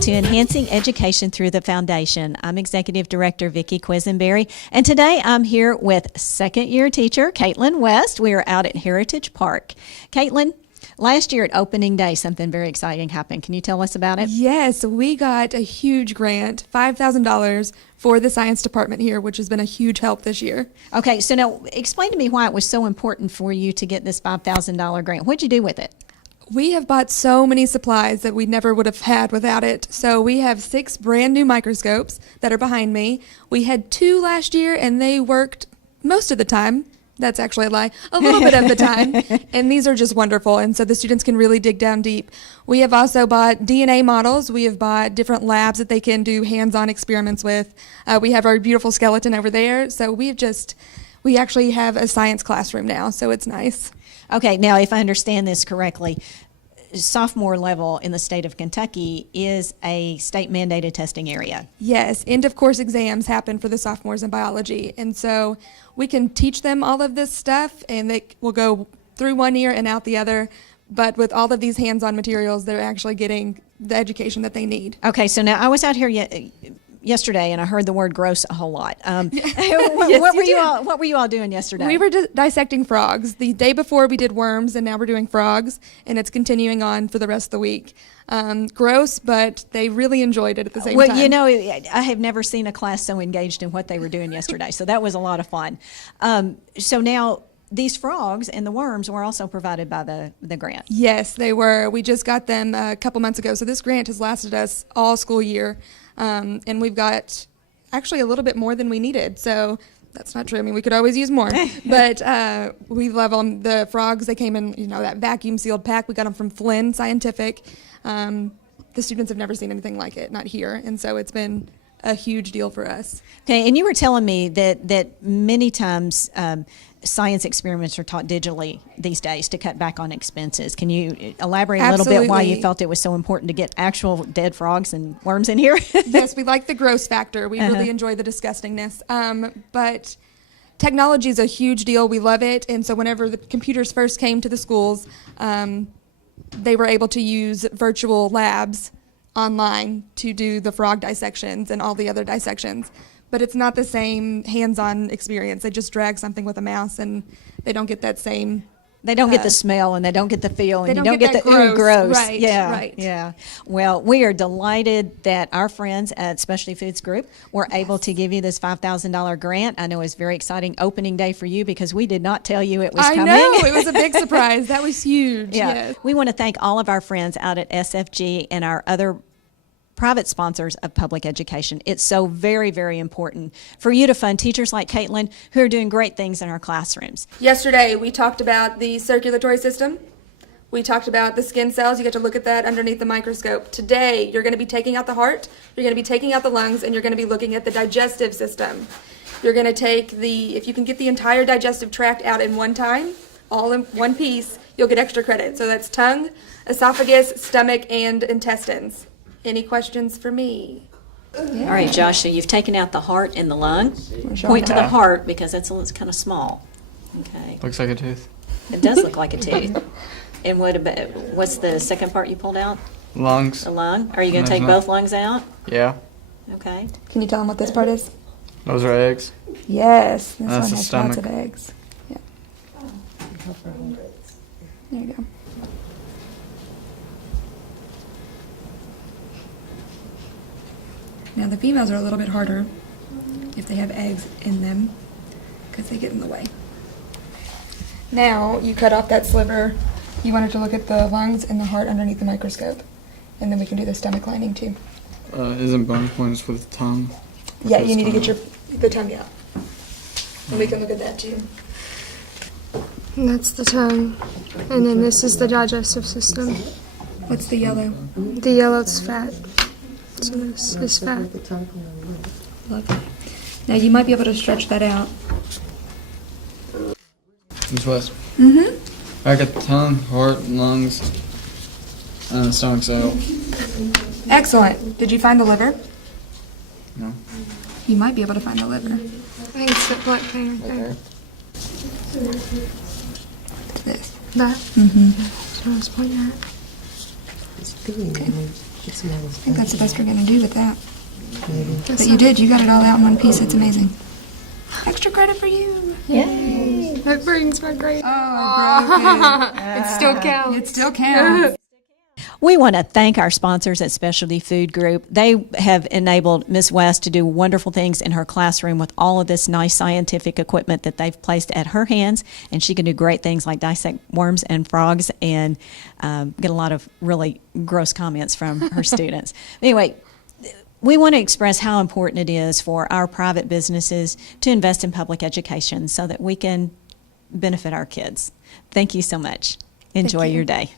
to Enhancing Education Through the Foundation. I'm Executive Director Vicki Quisenberry, and today I'm here with second-year teacher Caitlin West. We are out at Heritage Park. Caitlin, last year at opening day, something very exciting happened. Can you tell us about it? Yes, we got a huge grant, $5,000 for the science department here, which has been a huge help this year. Okay, so now explain to me why it was so important for you to get this $5,000 grant. What'd you do with it? We have bought so many supplies that we never would have had without it. So we have 6 brand new microscopes that are behind me. We had 2 last year and they worked most of the time. That's actually a lie. A little bit of the time. And these are just wonderful. And so the students can really dig down deep. We have also bought DNA models. We have bought different labs that they can do hands-on experiments with. We have our beautiful skeleton over there. So we actually have a science classroom now. So it's nice. Okay, now if I understand this correctly, sophomore level in the state of Kentucky is a state mandated testing area. Yes, end of course exams happen for the sophomores in biology. And so we can teach them all of this stuff and they will go through one ear and out the other. But with all of these hands-on materials, they're actually getting the education that they need. Okay, so now I was out here yesterday and I heard the word gross a whole lot. Yes, what were you all doing yesterday? We were dissecting frogs. The day before we did worms and now we're doing frogs and it's continuing on for the rest of the week. Gross, but they really enjoyed it at the same time. Well, you know, I have never seen a class so engaged in what they were doing yesterday, so that was a lot of fun. So now these frogs and the worms were also provided by the grant. Yes, they were. We just got them a couple months ago. So this grant has lasted us all school year. And we've got actually a little bit more than we needed. So that's not true. I mean, we could always use more. But we love them. The frogs, they came in, that vacuum sealed pack. We got them from Flynn Scientific. The students have never seen anything like it, not here. And so it's been a huge deal for us. Okay, and you were telling me that many times science experiments are taught digitally these days to cut back on expenses. Can you elaborate a little bit why you felt it was so important to get actual dead frogs and worms in here? Yes, we like the gross factor. We really enjoy the disgustingness. But technology is a huge deal. We love it. And so whenever the computers first came to the schools, they were able to use virtual labs online to do the frog dissections and all the other dissections. But it's not the same hands-on experience. They just drag something with a mouse and they don't get that same... They don't get the smell and they don't get the feel and you don't get the gross. Right, yeah, right. Yeah. Well, we are delighted that our friends at Specialty Foods Group were able to give you this $5,000 grant. I know it's very exciting opening day for you because we did not tell you it was coming. I know. It was a big surprise. That was huge. Yeah. Yes. We want to thank all of our friends out at SFG and our other private sponsors of public education. It's so very, very important for you to fund teachers like Caitlin who are doing great things in our classrooms. Yesterday, we talked about the circulatory system. We talked about the skin cells. You get to look at that underneath the microscope. Today, you're going to be taking out the heart, you're going to be taking out the lungs, and you're going to be looking at the digestive system. You're going to take if you can get the entire digestive tract out in one time, all in one piece, you'll get extra credit. So that's tongue, esophagus, stomach, and intestines. Any questions for me? Yeah. All right, Josh, so you've taken out the heart and the lung. Point to the heart because it's kind of small. Okay. Looks like a tooth. It does look like a tooth. And what's the second part you pulled out? Lungs. The lung? Are you going to take both lungs out? Yeah. Okay. Can you tell them what this part is? Those are eggs. Yes. This That's one the has stomach. lots of eggs. Yeah. There you go. Now the females are a little bit harder if they have eggs in them because they get in the way. Now you cut off that sliver. You wanted to look at the lungs and the heart underneath the microscope. And then we can do the stomach lining too. Isn't bone points with the tongue? Yeah, you need to get the tongue out. And we can look at that too. And that's the tongue. And then this is the digestive system. What's the yellow? The yellow's fat. So this is fat. Lovely. Now you might be able to stretch that out. Miss West. Mm-hmm. I got the tongue, heart, lungs, and the stomach's out. Excellent. Did you find the liver? No. You might be able to find the liver. I think it's that black thing right there. This. That? Mm-hmm. That's what I was pointing at. Okay. I think that's the best we're going to do with that. But you did. You got it all out in one piece. It's amazing. Extra credit for you. Yay. That brings my grade. Oh, I broke It still counts. it still counts. We want to thank our sponsors at Specialty Food Group. They have enabled Ms. West to do wonderful things in her classroom with all of this nice scientific equipment that they've placed at her hands, and she can do great things like dissect worms and frogs and get a lot of really gross comments from her students. Anyway, we want to express how important it is for our private businesses to invest in public education so that we can benefit our kids. Thank you so much. Enjoy you. your day.